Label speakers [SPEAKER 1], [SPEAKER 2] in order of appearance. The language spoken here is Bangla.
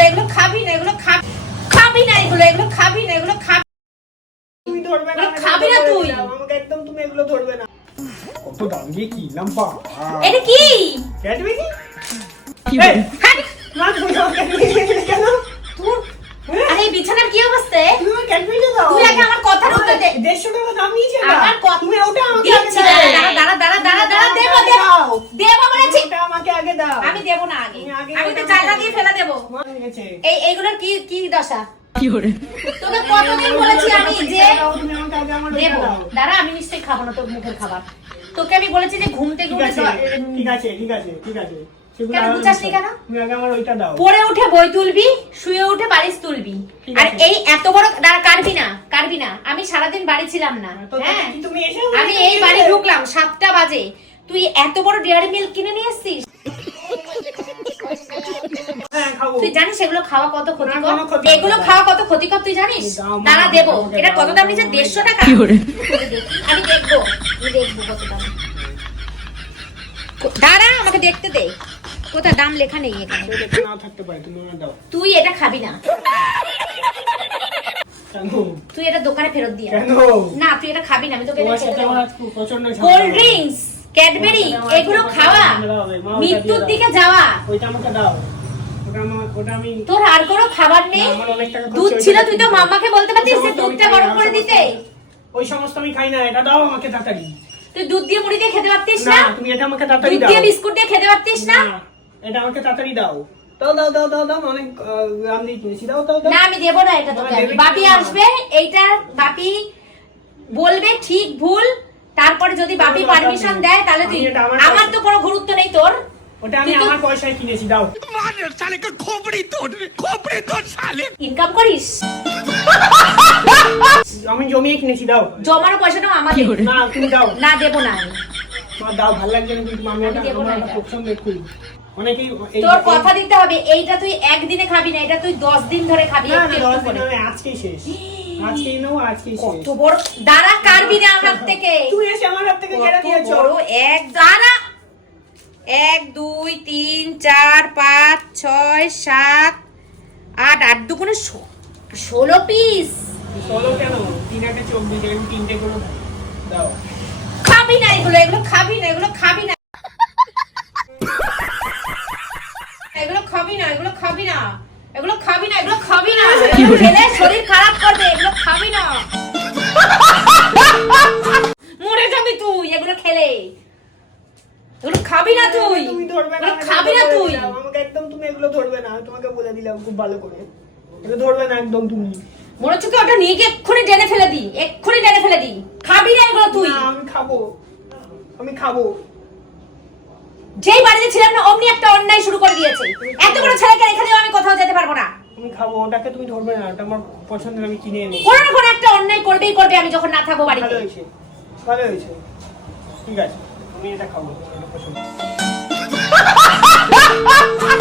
[SPEAKER 1] এগুলো এগুলো খাবি না এগুলো খাবি খাবি না এগুলো এগুলো খাবি না এগুলো খাবি।
[SPEAKER 2] তুমি ধরবে না
[SPEAKER 1] এগুলো খাবি না তুই।
[SPEAKER 2] আমাকে একদম তুমি এগুলো ধরবে না। কত দাম দিয়ে কি লম্বা
[SPEAKER 1] এটা কি?
[SPEAKER 2] ক্যাডবেরি
[SPEAKER 1] কি
[SPEAKER 2] না কিনলে কেন?
[SPEAKER 1] তোর আরে বিছানার কি অবস্থা?
[SPEAKER 2] তুমি আমার ক্যাডবেরি দাও
[SPEAKER 1] তুই আগে আমার কথার উত্তর দে।
[SPEAKER 2] দেড়শো টাকা দাম নিয়েছে এটা।
[SPEAKER 1] আমার কথা
[SPEAKER 2] তুমি ওটা আমাকে আগে
[SPEAKER 1] দিচ্ছি
[SPEAKER 2] দাও
[SPEAKER 1] দাঁড়া দাঁড়া দাঁড়া দাঁড়া দাঁড়া দেবো
[SPEAKER 2] আমাকে
[SPEAKER 1] দেবো
[SPEAKER 2] দাও।
[SPEAKER 1] দেবো বলেছি
[SPEAKER 2] ওটা আমাকে আগে দাও
[SPEAKER 1] আমি দেবো না আগে
[SPEAKER 2] তুমি আগে
[SPEAKER 1] দিয়ে ফেলে দেবো। এই এইগুলোর কি কি দশা? তোকে কতদিন বলেছি আমি যে
[SPEAKER 2] দাও, তুমি আমাকে আগে আমার ওইটা
[SPEAKER 1] দেবো।
[SPEAKER 2] দাও।
[SPEAKER 1] দাঁড়া আমি নিশ্চয়ই খাব না তোর মুখের খাবার। তোকে আমি বলেছি যে ঘুম থেকে উঠে
[SPEAKER 2] ঠিক আছে ঠিক আছে ঠিক আছে
[SPEAKER 1] কেন
[SPEAKER 2] আমার
[SPEAKER 1] কেন?
[SPEAKER 2] তুমি আগে আমার ওইটা দাও।
[SPEAKER 1] পড়ে উঠে বই তুলবি শুয়ে উঠে বালিশ তুলবি। আর এই এত বড় দাঁড়া কাটবি না কারবি না। আমি সারাদিন বাড়ি ছিলাম না হ্যাঁ?
[SPEAKER 2] তুমি
[SPEAKER 1] আমি এই বাড়ি ঢুকলাম সাতটা বাজে। তুই এত বড় ডেয়ারি মিল্ক কিনে নিয়ে এসছিস?
[SPEAKER 2] খাব।
[SPEAKER 1] তুই জানিস এগুলো খাওয়া কত ক্ষতিকর? এগুলো খাওয়া কত ক্ষতিকর তুই জানিস? দাঁড়া দেবো। এটা কত দাম নিচ্ছে দেড়শো টাকা? আমি দেখব। আমি দেখব কত দাম দাঁড়া আমাকে দেখতে দে। কোথায়? দাম লেখা নেই এখানে।
[SPEAKER 2] সে দেখে নাও থাকতে পারে তুমি আমার দাও।
[SPEAKER 1] তুই এটা খাবি না। তুই এটা দোকানে ফেরত দিয়ে না তুই এটা খাবি না আমি তোকে কোল্ড ড্রিঙ্কস ক্যাডবেরি এগুলো খাওয়া। মৃত্যুর দিকে যাওয়া।
[SPEAKER 2] ওইটা আমাকে দাও।
[SPEAKER 1] তোর আর কোনো খাবার নেই? দুধ ছিল তুই তো। মাম্মাকে বলতে পারতিস যে দুধটা গরম করে দিতে।
[SPEAKER 2] ওই সমস্ত আমি খাই না এটা দাও আমাকে তাড়াতাড়ি
[SPEAKER 1] তুই দুধ দিয়ে মুড়ি দিয়ে খেতে পারতিস
[SPEAKER 2] না তুমি এটা আমাকে তাড়াতাড়ি
[SPEAKER 1] দুধ দিয়ে বিস্কুট দিয়ে খেতে পারতিস না?
[SPEAKER 2] এটা আমাকে তাড়াতাড়ি দাও। দাও দাও দাও দাও দাও অনেক কিনেছি। দাও দাও দাও।
[SPEAKER 1] না আমি দেবো না এটা তোকে বাপি আসবে এইটা বাপি বলবে ঠিক ভুল তারপরে যদি বাপি পারমিশন দেয় তাহলে তুই
[SPEAKER 2] আমার
[SPEAKER 1] তো কোনো গুরুত্ব নেই তোর।
[SPEAKER 2] ওটা আমি আমার পয়সায় কিনেছি দাও।
[SPEAKER 3] মানে শালে খোপড়ি তোর খোপড়ি তোর শালে।
[SPEAKER 1] ইনকাম করিস?
[SPEAKER 2] আমি জমিয়ে কিনেছি দাও।
[SPEAKER 1] জমানো পয়সা নাও আমার
[SPEAKER 2] না তুমি দাও।
[SPEAKER 1] না দেবো না
[SPEAKER 2] মা দাও ভালো লাগবে না কিন্তু
[SPEAKER 1] মামি এটা।
[SPEAKER 2] আমার পছন্দ দেখুই
[SPEAKER 1] তোর কথা দিতে হবে এইটা তুই একদিনে খাবি না এটা তুই দশ দিন ধরে খাবি
[SPEAKER 2] না আজকেই শেষ। আজকেই
[SPEAKER 1] দাঁড়া কারবি না আমার থেকে?
[SPEAKER 2] তুই এসে আমার হাত থেকে কেড়ে দিয়েছ।
[SPEAKER 1] এক দাঁড়া! এক দুই তিন চার পাঁচ ছয় সাত আট আট দুগুণে ষোলো পিস
[SPEAKER 2] ষোলো কেন? তিন চব্বিশ তিনটে করে দাও।
[SPEAKER 1] খাবি না এগুলো এগুলো খাবি না এগুলো খাবি না। এগুলো খাবি না এগুলো খাবি না। এগুলো খাবি না এগুলো খাবি না। খেলে শরীর খারাপ করবে এগুলো খাবি না। খাবি না তুই।
[SPEAKER 2] তুমি ধরবে না
[SPEAKER 1] খাবি না তুই।
[SPEAKER 2] আমাকে একদম তুমি এগুলো ধরবে না। তোমাকে বলে দিলাম খুব ভালো করে। এগুলো ধরবে না একদম তুমি।
[SPEAKER 1] মনে হচ্ছে ওটা নিয়ে গিয়ে এক্ষুনি টেনে ফেলে দি এক্ষুনি টেনে ফেলে দি খাবি না এগুলো তুই।
[SPEAKER 2] আমি খাব। আমি খাব।
[SPEAKER 1] যেই বাড়িতে ছিলাম না অমনি একটা অন্যায় শুরু করে দিয়েছে। এত বড় ছেলেকে রেখে দিয়েও আমি কোথাও যেতে পারব না।
[SPEAKER 2] আমি খাব ওটাকে তুমি ধরবে না। ওটা আমার পছন্দের আমি কিনে এনেছি
[SPEAKER 1] কোনো না কোনো একটা অন্যায় করবেই করবে আমি যখন না থাকব বাড়িতে।
[SPEAKER 2] ভালো হয়েছে। ভালো হয়েছে। ঠিক আছে। আমি এটা পছন্দ